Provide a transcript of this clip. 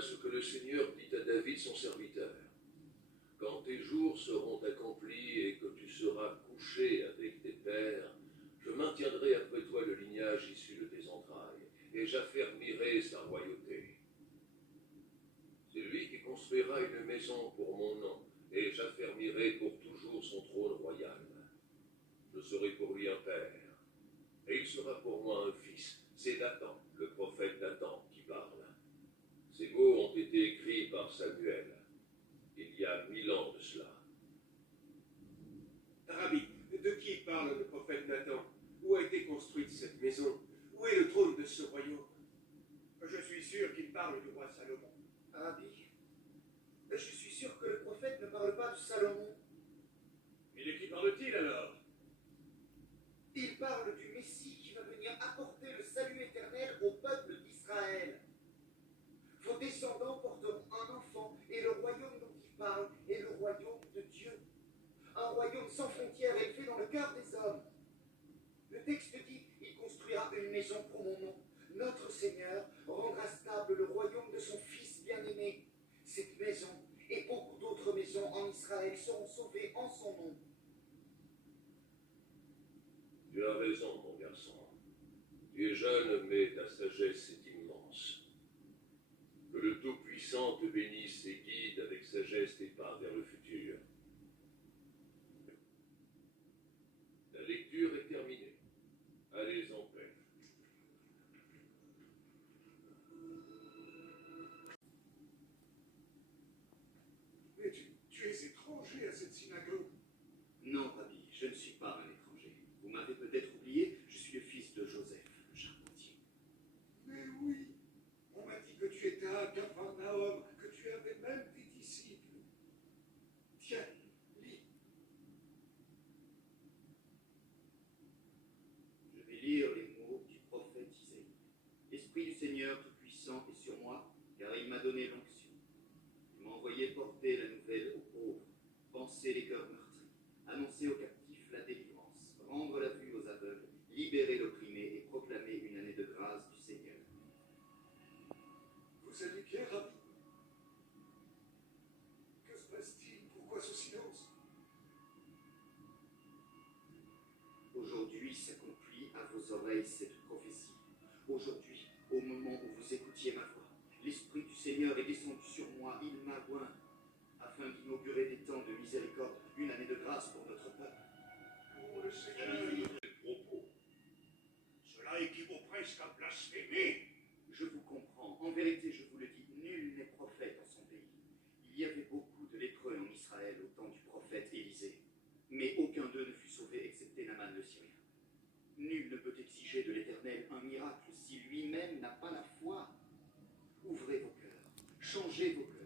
Voilà ce que le Seigneur dit à David, son serviteur. Quand tes jours seront accomplis et que tu seras couché avec tes pères, je maintiendrai après toi le lignage issu de tes entrailles, et j'affermirai sa royauté. C'est lui qui construira une maison pour mon nom, et j'affermirai pour toujours son trône royal. Je serai pour lui un père, et il sera pour moi un fils. C'est Nathan, le prophète Nathan, qui parle. Ces mots ont été écrits par Samuel, il y a 1000 ans de cela. Rabbi, de qui parle le prophète Nathan? Où a été construite cette maison? Où est le trône de ce royaume? Je suis sûr qu'il parle du roi Salomon. Rabbi, je suis sûr que le prophète ne parle pas de Salomon. Et de qui parle-t-il alors? Il parle du Messie qui va venir apporter le salut éternel au peuple d'Israël. Vos descendants porteront un enfant, et le royaume dont il parle est le royaume de Dieu. Un royaume sans frontières élevé dans le cœur des hommes. Le texte dit, il construira une maison pour mon nom. Notre Seigneur rendra stable le royaume de son Fils bien-aimé. Cette maison et beaucoup d'autres maisons en Israël seront sauvées en son nom. Tu as raison, mon garçon. Tu es jeune, mais ta sagesse est immense. Que le Tout-Puissant te bénisse et guide avec sagesse tes pas vers le futur. La lecture est terminée. Allez en paix. Mais tu es étranger à cette synagogue. Non, Rabbi, je ne suis pas un étranger. Vous m'avez peut-être oublié, je suis le fils de Joseph, le charpentier. Mais oui, on m'a dit que tu étais à Capharnaüm, que tu avais même des disciples. Tiens, lis. Je vais lire les mots du prophète Isaïe. L'Esprit du Seigneur Tout-Puissant est sur moi, car il m'a donné l'onction. Il m'a envoyé porter la nouvelle aux pauvres, panser les cœurs meurtris, annoncer aux captifs la délivrance, rendre la vue aux aveugles, libérer l'opprimé et proclamer une année de grâce du Seigneur. Vous allez bien, Rabbi? Que se passe-t-il? Pourquoi ce silence? Aujourd'hui s'accomplit à vos oreilles cette prophétie. Aujourd'hui, au moment où vous écoutiez ma voix, l'Esprit du Seigneur est descendu sur moi, il m'a oint, afin d'inaugurer des temps de miséricorde, une année de grâce pour notre peuple. Pour le Seigneur. Propos. Cela équivaut presque à blasphémer. Je vous comprends. En vérité, je vous le dis, nul n'est prophète en son pays. Il y avait beaucoup de lépreux en Israël au temps du prophète Élisée. Mais aucun d'eux ne fut sauvé excepté Naaman le Syrien. Nul ne peut exiger de l'Éternel un miracle si lui-même n'a pas la foi. Ouvrez vos cœurs, changez vos cœurs.